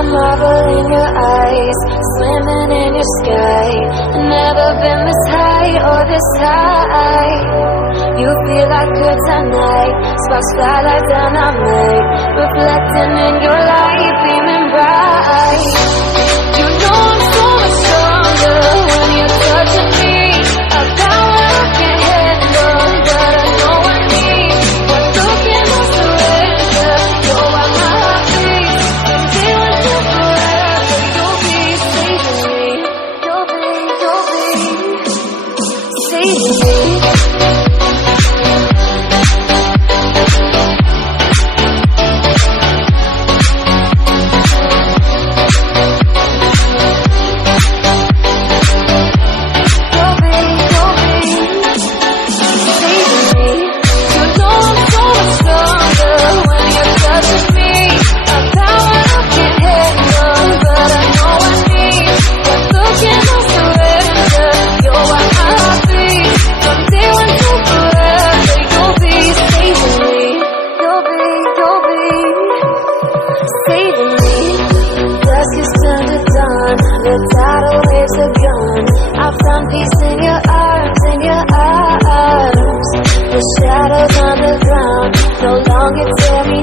I marvel in your eyes, swimming in your sky. Never been this high or this high. You feel like kryptonite, sparks fly like dynamite, reflecting in your light, beaming bright. You know I'm so much stronger when you're touching me. A power I can't handle, but I know I need. One look and I'll surrender. You're why my heart beats. From day one to forever, you'll be saving me. You'll be saving me. The tidal waves are gone. I found peace in your arms, in your arms. The shadows on the ground no longer tear me